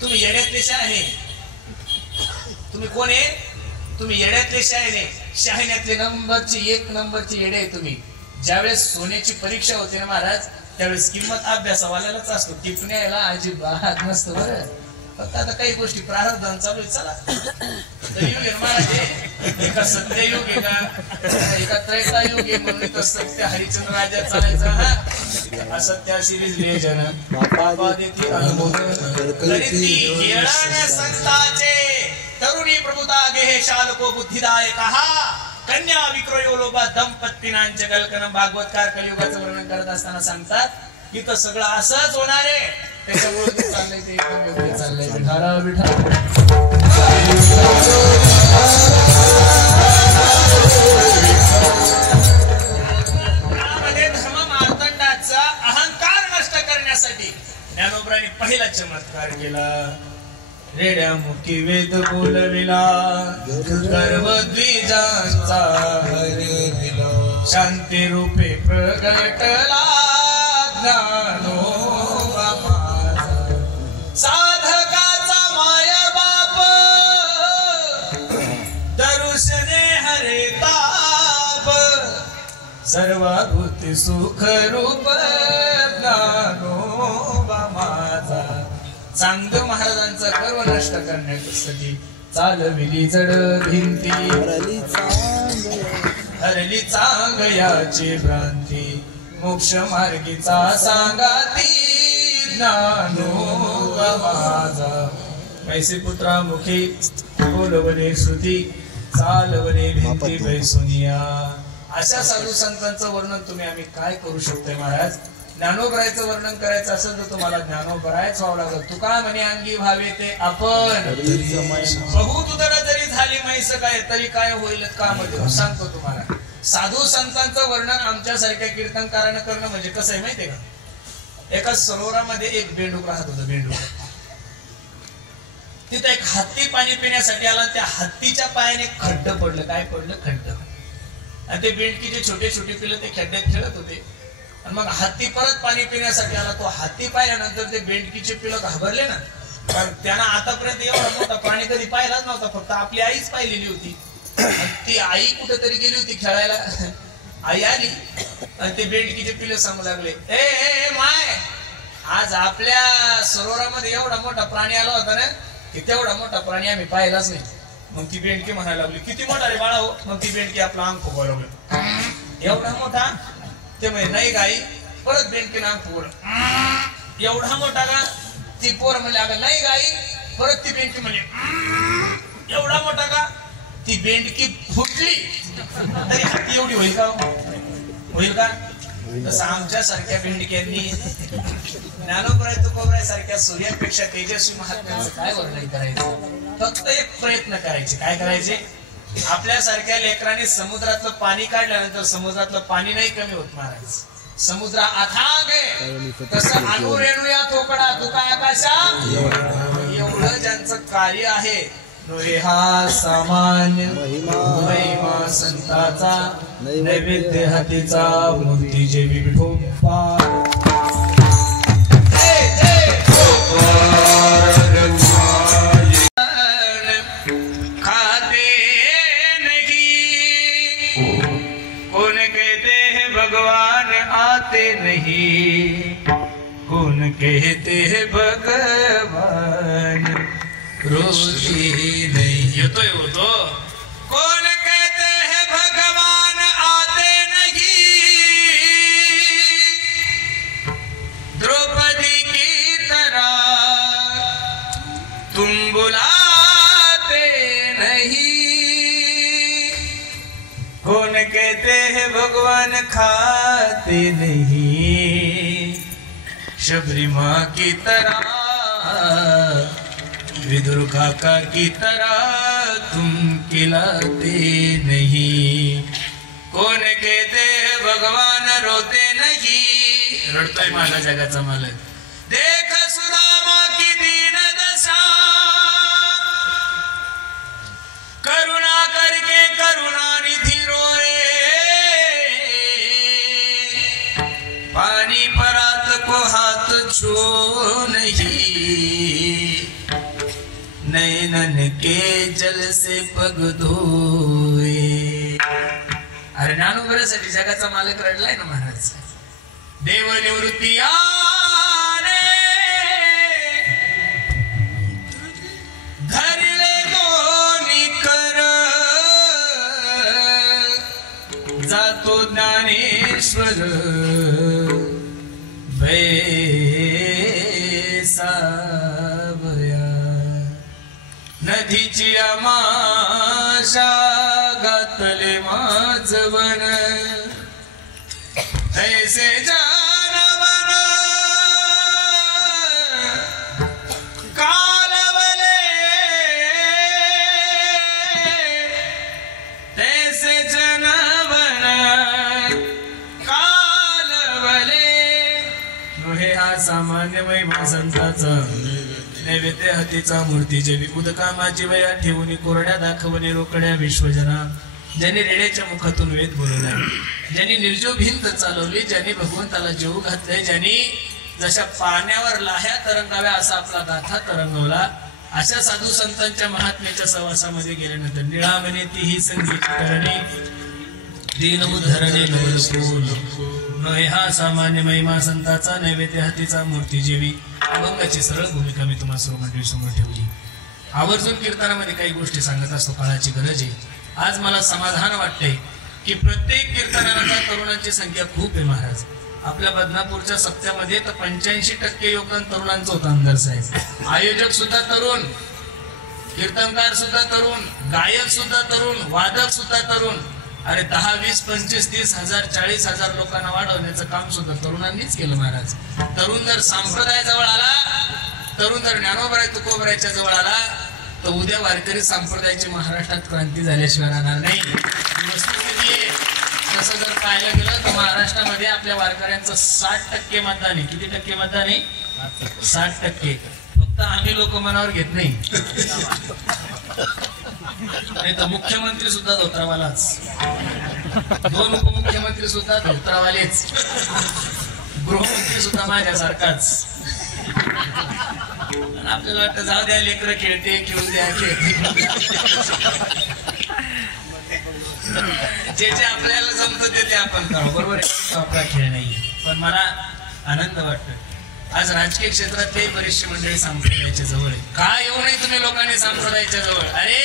तुम्ही येड्यातले शहाणे. तुम्ही कोण आहे? तुम्ही येड्यातले शहाणे, शहाण्यातले नंबरची 1 नंबरची येडे आहे तुम्ही. ज्यावेळेस सोन्याची परीक्षा होते ना महाराज, त्यावेळेस किंमत अभ्यासावाल्यालाच असतो, टिपण्याला अजिबात नसतो बरं. फक्त आता काही गोष्टी प्रारब्धान चालू आहे. चला युग आहे महाराज, एका सत्य युग आहे का, एका त्रैता युग आहे म्हणून सत्य हरिचंद्र राजा चालायचा. हा असत्य सिरीज लेजन संताचे तरुणी प्रभुता गेहे शालको बुद्धिदायक कन्या विक्रयो लोभा दंपत्तीनांच कल्कन. भागवतकार कलियुगाचं वर्णन करत असताना सांगतात की तर सगळं असंच होणार आहे, त्याच्यामुळे चाललंय ते एकदम योग्य चाललंय. विठारा विठा धर्म मार्तंडाचा अहंकार नष्ट करण्यासाठी ज्ञानोबरांनी पहिला चमत्कार केला. रेड्या मुखी वेद बोलविला, गर्व द्विजांचा हरविला, शांती रूपे प्रगटला ज्ञानोबा माझा. साधकाचा माया बाप दरुशने हरे ताप, सर्वाभूत सुख रूप ज्ञानोबा माझा. चांग महाराजांचा गर्व नष्ट करण्यासाठी चालविली जड भिंती, हरली चांग याची भ्रांती, मोक्ष मार्गीचा सांगाती ज्ञानोबा माझा. पैसे पुत्रा मुखी बोलवले श्रुती, चालवले भिंती बैसुनिया. अशा साधू संतांचं वर्णन तुम्ही आम्ही काय करू शकतोय महाराज. ज्ञानोबरायचं वर्णन करायचं असेल तर तुम्हाला ज्ञानोबरायच व्हावं लागलं. तुका म्हणे अंगी भावे ते आपण, बहुत उदर जरी झाली म्हैस काय तरी काय होईल का मध्ये सांगतो तुम्हाला. साधू संतांचं वर्णन आमच्यासारख्या कीर्तनकारानं करणं म्हणजे कसं आहे माहितीये का? एका सरोवरामध्ये एक बेंडूक राहत होतं. बेंडूक तिथं एक हत्ती पाणी पिण्यासाठी आला, त्या हत्तीच्या पायाने खड्ड पडलं. काय पडलं? खड्ड. आणि ते बेंडकीचे छोटे छोटे पिलं ते खड्ड्यात खेळत होते. आणि मग हत्ती परत पाणी पिण्यासाठी आला. तो हत्ती पाहिल्यानंतर ते बेंडकीचे पिलं घाबरले ना, कारण त्यांना आतापर्यंत एवढा मोठा प्राणी कधी पाहिलाच नव्हता, फक्त आपली आईच पाहिलेली होती. ती आई कुठेतरी गेली होती खेळायला. आई आली आणि ते बेंडकीचे पिलं सांगू लागले, ए माय, आज आपल्या सरोवरामध्ये एवढा मोठा प्राणी आला होता ना, की तेवढा मोठा प्राणी आम्ही पाहिलाच नाही. मग ती बेंडकी म्हणायला लागली, किती मोठा रे बाळा हो. मग ती बेंडकी आपला अंक फुगवायला लागली, एवढा मोठा. ते म्हणे नाही गाई. परत बेंडकीनं अंक फुगवलं, एवढा मोठा का. ती पोर म्हणले अगं नाही गाई. परत ती बेंडकी म्हणजे एवढा मोठा का. ती बेंडकी फुटली तरी हत्ती एवढी होईल का? होईल का? तसं आमच्या सारख्या बेंडक्यांनी ज्ञानोबराय तुकोबराय सारख्या सूर्यापेक्षा तेजस्वी महात्म्यांचं काय वर्णन करायचं? फक्त एक प्रयत्न करायचे. काय करायचे? आपल्यासारख्या लेकरांनी समुद्रातलं पाणी काढल्यानंतर समुद्रातलं पाणी नाही कमी होत महाराज. समुद्र अथांग आहे, तसं अनुरेणुया थोकडा तुका आकाशा. एवढं ज्यांचं कार्य आहे, नोहे हा सामान्य महिमा संताचा, नैवेद्य हातीचा मूर्ती जे विठोबा. नहीं कौन कहते हैं भगवान रोटी नहीं. येतोय होतो. कौन कहते हैं भगवान आते नहीं, द्रौपदी की तरह तुम बुलाते नहीं. कौन कहते हैं भगवान खाते नहीं, शबरी माँ की तरह, विदुर काका की तरह तुम खिलाते नहीं। कोण कहते भगवान रोते नहीं, रडतोय माझा जगाचा मालक। देख सुदामा की दीन दशा, करुणा करके करुणानिधि रोए। पानी परात को हाथ छू नहीं, नैनन के जल से पग धोए। अरे ज्ञानोबरासाठी जगाचा मालक रडलाय ना महाराज। देव निवृत्ती आने धरले दोन्ही कर, जातो ज्ञानेश्वर बैसावया। नदीची आमाशा घातले माझवन, ऐसे जानवन कालवले, तैसे जनवन कालवले। हे हा सामान्य महिमा संताचा, नैवेद्य हतीचा मूर्ती जेवी उदकामाची वया ठेवून कोरड्या दाखवणे रोकड्या विश्वजना। ज्यांनी रेड्याच्या मुखातून वेद बोलवला, ज्यांनी निर्जीव भिंत चालवली, ज्यांनी भगवंताला जेवू घातले, ज्यांनी जशा पाण्यावर लाह्या तरंगाव्या असा आपला गाथा तरंगवला, अशा साधू संतांच्या महात्म्याच्या सहवासामध्ये गेल्यानंतर निळामने तीही संगीत करणे, दीनबुद्धरणे नवलपूल। हा सामान्य महिमा संताचा, नैवेद्य हतीचा मूर्ती जेवी अभंगाची सरळ भूमिका मी तुम्हा सर्व मंडळी समोर ठेवली। आवर्जून कीर्तनामध्ये काही गोष्टी सांगत असतो, काळाची गरज आहे। आज मला समाधान वाटते की प्रत्येक कीर्तनाला तरुणांची संख्या खूप आहे महाराज। आपल्या बदनापूरच्या सप्त्यामध्ये तर 85% योगदान तरुणांचं होतं आमदार साहेब। आयोजक सुद्धा तरुण, कीर्तनकार सुद्धा तरुण, गायक सुद्धा तरुण, वादक सुद्धा तरुण। अरे 10, 20, 25, 30 हजार 40 हजार लोकांना वाढवण्याचं काम सुद्धा तरुणांनीच केलं महाराज। तरुण जर संप्रदायाजवळ आला, तरुण जर ज्ञानोबराय तुकोबरायच्या जवळ आला, तर उद्या वारकरी संप्रदायाची महाराष्ट्रात क्रांती झाल्याशिवाय राहणार नाही, ही वस्तुस्थिती आहे। तसं जर पाहायला गेलं तर महाराष्ट्रामध्ये आपल्या वारकऱ्यांचं 60% मतदान आहे। किती टक्के मतदान आहे? 60%। फक्त आम्ही लोक मनावर घेत नाही, नाही तर मुख्यमंत्री सुद्धा धोत्रावालाच, 2 उपमुख्यमंत्री सुद्धा धोत्रावालेच, गृहमंत्री सुद्धा माझ्यासारखाच। आपल्याला वाटतं जाऊ द्या, लेकरं खेळते, खेळू द्या, खेळते, जे जे आपल्याला जमतं ते आपण करू, बरोबर आहे, आपला खेळ नाही। पण मला आनंद वाटतो आज राजकीय क्षेत्रातले बरेचसे मंडळी संप्रदायाच्या जवळ आहे। का येऊ नये तुम्ही लोकांनी संप्रदायाच्या जवळ? अरे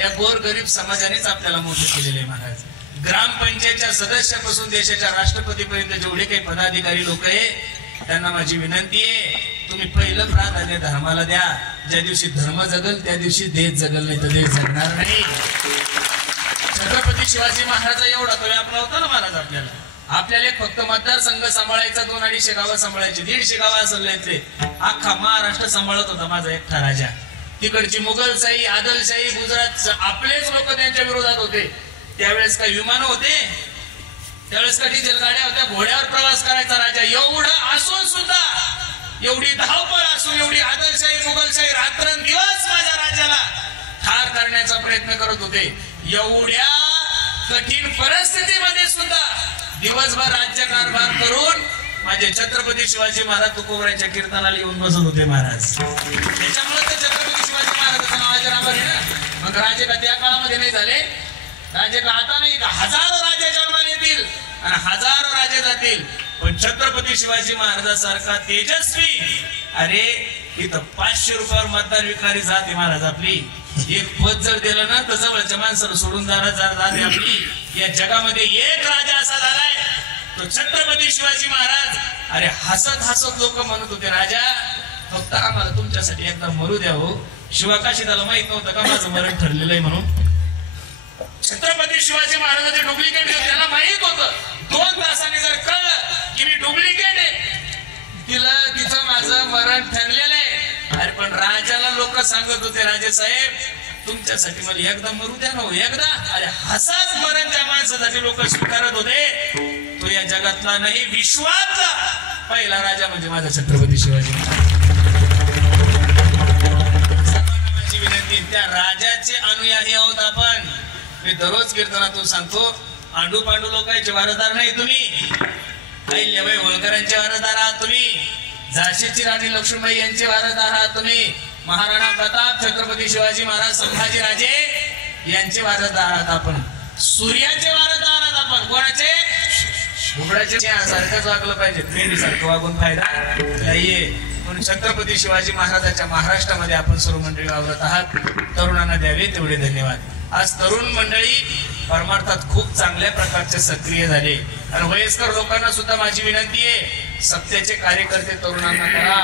या गोरगरीब समाजानेच आपल्याला मोठं केलेलं आहे महाराज। ग्रामपंचायतच्या सदस्यापासून देशाच्या राष्ट्रपतीपर्यंत जेवढे काही पदाधिकारी लोक आहे, त्यांना माझी विनंती आहे, तुम्ही पहिलं प्राधान्य धर्माला द्या। ज्या दिवशी धर्म जगल त्या दिवशी देश जगल, नाही तर देश जगणार नाही। छत्रपती शिवाजी महाराज एवढा तो व्याप नव्हता ना महाराज आपल्याला। आपल्याला फक्त मतदारसंघ सांभाळायचा, 2-250 गावं सांभाळायची, 150 गावं असल्याचे अख्खा महाराष्ट्र सांभाळत होता माझा एकटा राजा। तिकडची मुघलशाही, आदिलशाही, गुजरात आपलेच लोक त्यांच्या विरोधात होते। त्यावेळेस काही विमान होते, त्यावेळेस काही डिझेल गाड्या होत्या, घोड्यावर प्रवास करायचा राजा। एवढं असून सुद्धा, एवढी धावपळ असून, एवढी आदिलशाही, मुघलशाही रात्रंदिवस माझ्या राजाला ठार करण्याचा प्रयत्न करत होते। एवढ्या कठीण परिस्थितीमध्ये सुद्धा दिवसभर राज्यकारभार करून माझे छत्रपती शिवाजी महाराज तुकोबरायांच्या कीर्तनाला येऊन बसत होते महाराज। त्याच्यामुळे तर छत्रपती शिवाजी महाराजांचं नाव अजरामर आहे ना। मग राजे का त्या काळामध्ये नाही झाले? राजे का आता नाही का? हजारो राजे जन्माला येतील आणि हजारो राजे जातील, पण छत्रपती शिवाजी महाराजांसारखा तेजस्वी, अरे इथं 500 रुपयावर मतदार विकणारी जात आहे महाराज आपली। एक पद जर दिलं ना तर जवळच्या माणसाला सोडून जाते आपली। या जगामध्ये एक राजा असा झालाय तो छत्रपती शिवाजी महाराज। अरे हसत हसत लोक म्हणत होते, राजा फक्त आम्हाला तुमच्यासाठी एकदा मरू द्या हो। शिवाकाशीदाला माहित नव्हतं का माझं मरण ठरलेलं आहे म्हणून? छत्रपती शिवाजी महाराजांचे डुप्लिकेट त्याला माहित होतं। 2 तासांनी जर कळलं की मी डुप्लिकेट आहे, तिचं माझं मरण ठरलेलं आहे. अरे पण राजाला लोक सांगत होते, राजे साहेब तुमच्यासाठी मला एकदा मरू द्या ना, एकदा. अरे हसाच मरण त्या माणसासाठी लोक स्वीकारत होते. तो या जगातला नाही विश्वातला पहिला राजा म्हणजे माझा छत्रपती शिवाजी. माझी विनंती, त्या राजाचे अनुयायी आहोत आपण. मी दररोज कीर्तनातून सांगतो, आंडू पांडू लोकांचे वारसदार नाही तुम्ही. अहिल्याबाई होळकरांचे वारसदार आहात तुम्ही. झाशीची राणी लक्ष्मीबाई यांचे वारसदार आहात तुम्ही. महाराणा प्रताप, छत्रपती शिवाजी महाराज, संभाजी राजे यांचे वारसदार आहात आपण. सूर्याचे वारसदार आहात आपण. कोणाचे? घुबडाचे. सारखंच वागलं पाहिजे, मेंढीसारखं वागून फायदा नाहीये. म्हणून छत्रपती शिवाजी महाराजांच्या महाराष्ट्रामध्ये आपण सर्व मंडळी वावरत आहात. तरुणांना द्यावे तेवढे धन्यवाद. आज तरुण मंडळी परमार्थात खूप चांगल्या प्रकारचे सक्रिय झाले. आणि वयस्कर लोकांना सुद्धा माझी विनंती आहे, सत्याचे कार्यकर्ते तरुणांना करा.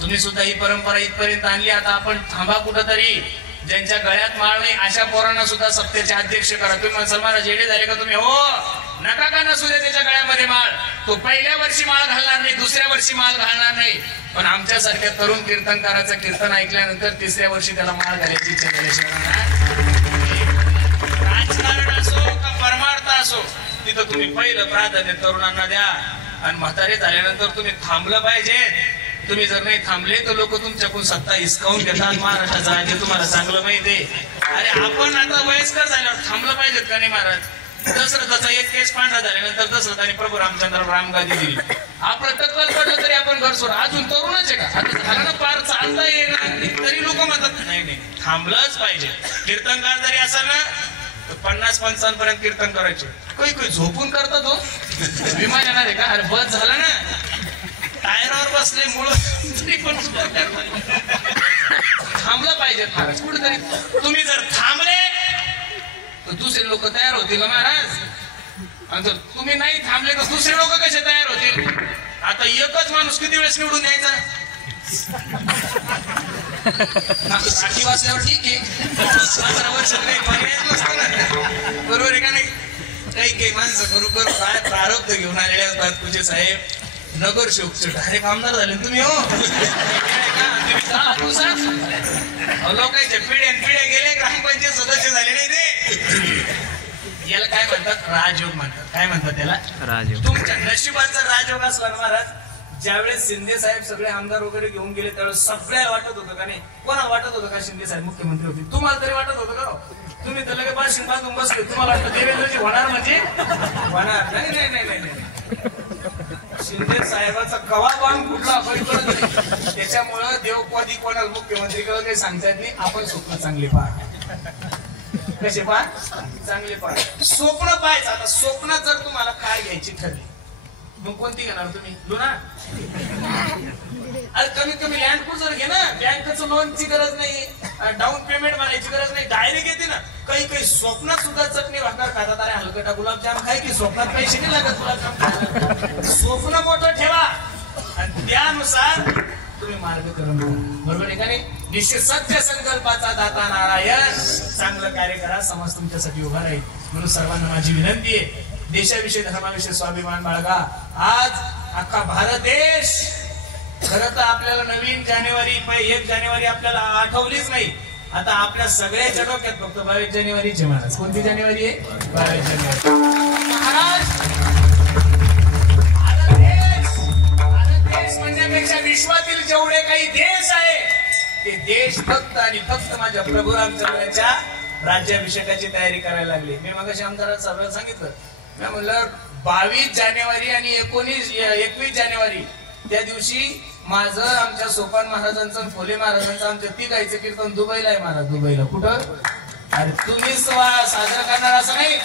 तुम्ही सुद्धा ही परंपरा इथपर्यंत आणली. आता आपण थांबा कुठंतरी. ज्यांच्या गळ्यात माळ नाही अशा पोरांना सुद्धा सत्तेचे अध्यक्ष करा. तुम्ही मुसलमान जेडे झाले का तुम्ही? हो, नका का नसू दे त्याच्या गळ्यामध्ये माळ. तो पहिल्या वर्षी माळ घालणार नाही, दुसऱ्या वर्षी माळ घालणार नाही. पण आमच्यासारख्या तरुण कीर्तनकाराचं कीर्तन ऐकल्यानंतर तिसऱ्या वर्षी त्याला माळ घालायची इच्छा झाल्याशिवाय. राजकारण असो का परमार्थ असो, तिथं तुम्ही पहिलं प्राधान्य तरुणांना द्या. आणि म्हातारे झाल्यानंतर तुम्ही थांबलं पाहिजे. तुम्ही जर नाही थांबले तर लोक तुमच्याकडून सत्ता हिसकावून घेतात. महाराष्ट्राचा राज्य तुम्हाला चांगलं माहिती आहे. अरे आपण आता वयस्कर झाल्यावर थांबलं पाहिजेत का नाही महाराज? दशरथाचा एक केस पांढरा झाल्यानंतर दशरथाने प्रभू रामचंद्र रामगादी दिली. आपलं टक्कल पडलं तरी आपण घर सोड. अजून तरुणच आहे का? आता झालं ना, पार चालता येणार तरी लोक म्हणतात नाही थांबलंच पाहिजे. कीर्तनकार जरी असाल ना 50-55 पर्यंत कीर्तन करायचे. काही काही झोपून करतात हो. विमान येणार आहे का? अरे बस झालं ना, टायरावर बसले मुळ थांबलं पाहिजे महाराज कुठेतरी. तुम्ही जर थांबले तर दुसरे लोक तयार होतील महाराज. आणि जर तुम्ही नाही थांबले तर दुसरे लोक कसे तयार होतील? आता एकच माणूस किती वेळेस निवडून द्यायचा? राखी वाचल्यावर ठीक आहे, 15 वर्ष काही पर्यायच नसतो ना, बरोबर आहे का नाही? काही माणसं करू काय प्रारब्ध घेऊन आलेले असतात. तुझे साहेब नगरसेवकचे डायरेक्ट आमदार झाले तुम्ही. हो, लोकांच्या पिढ्या गेले, ग्रामपंचायत सदस्य झाले नाही ते. याला काय म्हणतात? राजयोग म्हणतात. काय म्हणतात त्याला? राजयोग. तुमच्या नशिबाचा राजयोग असला ना महाराज. ज्यावेळेस शिंदे साहेब सगळे आमदार वगैरे घेऊन गेले त्यावेळेस सगळ्या वाटत होतं का नाही? कोणाला वाटत होतं का शिंदे साहेब मुख्यमंत्री होते? तुम्हाला तरी वाटत होतं का? तुम्ही तर लगेच बाशिंग बांधून बसले. तुम्हाला वाटतं देवेंद्रजी होणार म्हणजे होणार? नाही. शिंदे साहेबाचा कवा बांध कुठला त्याच्यामुळं देव कधी कोणाला मुख्यमंत्री केलं काही सांगता येत नाही. आपण स्वप्न चांगले पहा. कसे पहा? चांगले पहा. स्वप्न पाहायचं. आता स्वप्नात जर तुम्हाला काय घ्यायची ठरली मग कोणती घेणार तुम्ही? लुना? अरे कमीत कमी लँड क्रुझर घे ना. बँकेचं लोनची गरज नाही, डाऊन पेमेंट मारायची गरज नाही, डायरेक्ट येते ना. काही स्वप्नात सुद्धा चटणी भाकर खातात. अरे हलकटा गुलाबजाम खाय की स्वप्नात पैसे नाही लागत गुलाबजाम. स्वप्न मोठं ठेवा आणि त्यानुसार तुम्ही मार्गक्रमण करा. बरोबर आहे का नाही? निश्चित सत्य संकल्पाचा दाता नारायण. चांगलं कार्य करा, समाज तुमच्यासाठी उभा राहील. म्हणून सर्वांना माझी विनंती आहे, देशाविषयी धर्माविषयी स्वाभिमान बाळगा. आज अख्खा भारत देश खरं तर आपल्याला नवीन जानेवारी 1 जानेवारी आपल्याला आठवलीच नाही. आता आपल्या सगळ्याच्या डोक्यात फक्त 22 जानेवारीचे महाराज. कोणती जानेवारी आहे? 22 जानेवारी. महाराज भारत देश म्हणण्यापेक्षा विश्वातील जेवढे काही देश आहे ते देश फक्त आणि फक्त माझ्या प्रभू रामचंद्राच्या राज्याभिषेकाची तयारी करायला लागली. मी मगाशी आमदाराला सगळं सांगितलं. मी म्हणलं 22 जानेवारी आणि 21 जानेवारी त्या दिवशी माझं, आमच्या सोपान महाराजांचं, फुले महाराजांचं, आमच्या तिघायचं कीर्तन दुबईला आहे महाराज. दुबईला कुठं? अरे तुम्हीच साजरा करणार असं नाही,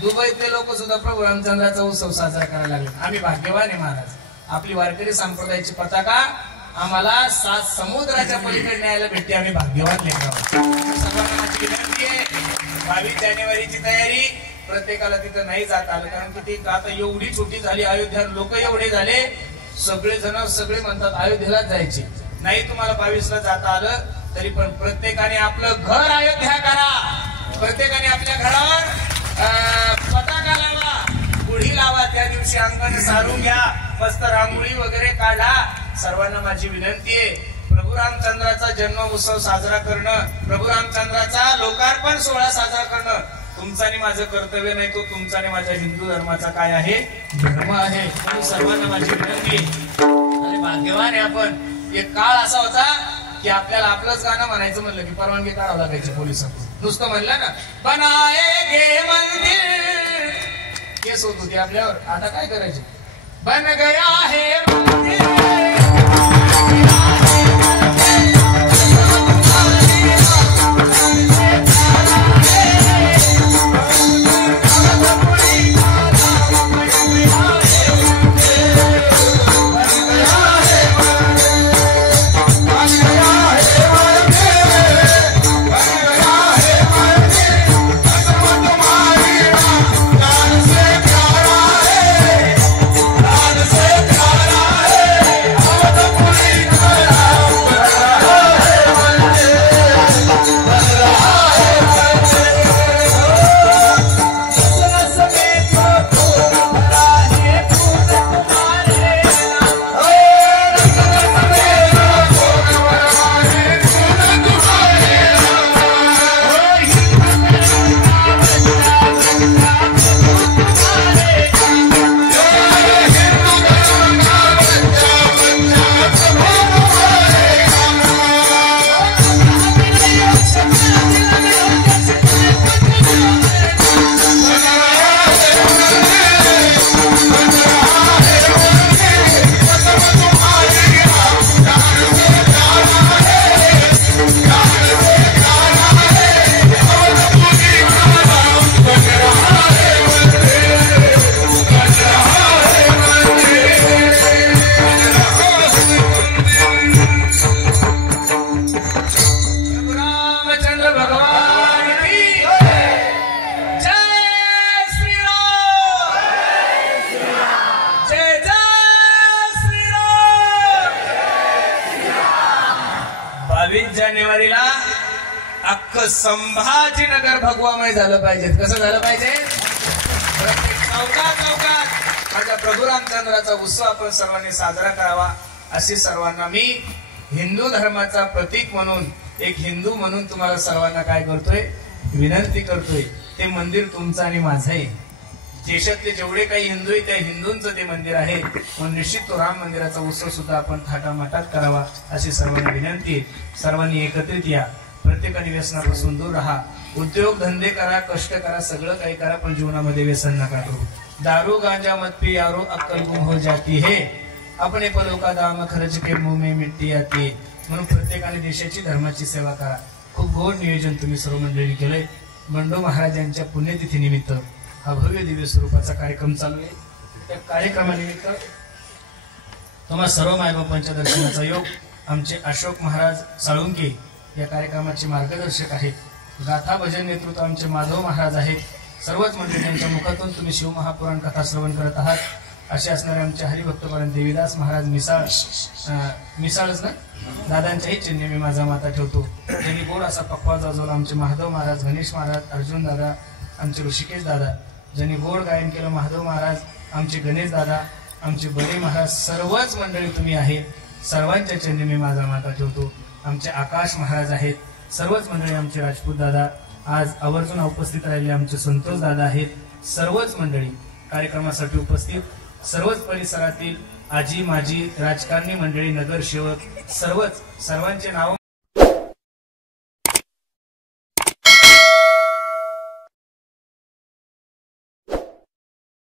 दुबईतले लोक सुद्धा प्रभू रामचंद्राचा उत्सव साजरा करायला लागले. आम्ही भाग्यवान आहे महाराज. आपली वारकरी संप्रदायाची पताका आम्हाला 7 समुद्राच्या पलीकडे न्यायला भेटते. आम्ही भाग्यवान लेकराव. सर्वांना माझी विनंती आहे, 22 जानेवारीची तयारी. प्रत्येकाला तिथं नाही जात आलं कारण की ती आता एवढी छोटी झाली. अयोध्या लोक एवढे झाले, सगळे म्हणतात अयोध्येलाच जायचे. नाही तुम्हाला 22ला जाता आलं तरी पण प्रत्येकाने आपलं घर अयोध्या करा. प्रत्येकाने आपल्या घरावर पताका लावा, गुढी लावा. त्या दिवशी अंगण सारून घ्या. मस्त रांगोळी वगैरे काढा. सर्वांना माझी विनंती आहे, प्रभू रामचंद्राचा जन्म उत्सव साजरा करणं, प्रभू रामचंद्राचा लोकार्पण सोहळा साजरा करणं तुमचं आणि माझं कर्तव्य नाही, तो तुमचा आणि माझ्या हिंदू धर्माचा काय आहे, धर्म आहे. म्हणून सर्वांना माझी विनंती आहे. अरे भाग्यवान आहे आपण. एक काळ असा होता की आपल्याला आपलंच गाणं म्हणायचं म्हणलं की परवानगी काढावं लागायची पोलिसांकडून. नुसतं म्हणलं ना बनाएगे मंदिर, केस होत होती आपल्यावर. आता काय करायचे, बन गया है मंदिर. जानेवारीला अख्खं संभाजीनगर भगवामय झालं पाहिजे. कसं झालं पाहिजे, प्रत्येक चौकात माझ्या प्रभू रामचंद्राचा उत्सव आपण सर्वांनी साजरा करावा अशी सर्वांना मी हिंदू धर्माचा प्रतीक म्हणून, एक हिंदू म्हणून तुम्हाला सर्वांना काय करतोय, विनंती करतोय. ते मंदिर तुमचं आणि माझं आहे. देशातले जेवढे काही हिंदू आहेत त्या हिंदूंचं ते मंदिर आहे. म्हणून निश्चित तो राम मंदिराचा उत्सव सुद्धा आपण थाटामाटात करावा अशी सर्वांना विनंती आहे. सर्वांनी एकत्रित या, प्रत्येकाने व्यसनापासून दूर राहा, उद्योग धंदे करा, कष्ट करा, सगळं काही करा, पण जीवनामध्ये व्यसन नका करू. दारू गांजा मत पी यारो अक्कल गुम हो जाती है, अपने पलों का दाम खर्च के मुंह में मिट्टी आती है. म्हणून प्रत्येकाने देशाची धर्माची सेवा करा. खूप गोड नियोजन तुम्ही सर्व मंडळी केलंय. बंडू महाराजांच्या पुण्यतिथी निमित्त हा भव्य दिव्य स्वरूपाचा कार्यक्रम चालू आहे. त्या कार्यक्रमानिमित्त तुम्हा सर्व मायबापांच्या दर्शनाचा योग आमचे अशोक महाराज साळुंके या कार्यक्रमाचे मार्गदर्शक आहेत. गाथा भजन नेतृत्व आमचे माधव महाराज आहेत. सर्वच मंडळींच्या मुखातून तुम्ही शिवमहापुराण कथा श्रवण करत आहात. असे असणारे आमचे हरिभक्तपरायण देवीदास महाराज मिसाळच ना दादांच्याही चिन्ह मी माझा माता ठेवतो. त्यांनी गोड असा पक्वा जाजवला. आमचे महादेव महाराज, गणेश महाराज, अर्जुन दादा, आमचे ऋषिकेश दादा, ज्यांनी गोड गायन केलं महादेव महाराज, आमचे गणेश दादा, आमचे बडे महाराज, सर्वच मंडळी तुम्ही आहे. सर्वांच्या चरणी मी माझा माता ठेवतो. आमचे आकाश महाराज आहेत. सर्वच मंडळी आमचे राजपूत दादा, आज आवर्जून उपस्थित राहिले आमचे संतोष दादा आहेत. सर्वच मंडळी कार्यक्रमासाठी उपस्थित, सर्वच परिसरातील आजी माजी, राजकारणी मंडळी, नगरसेवक, सर्वच सर्वांचे नाव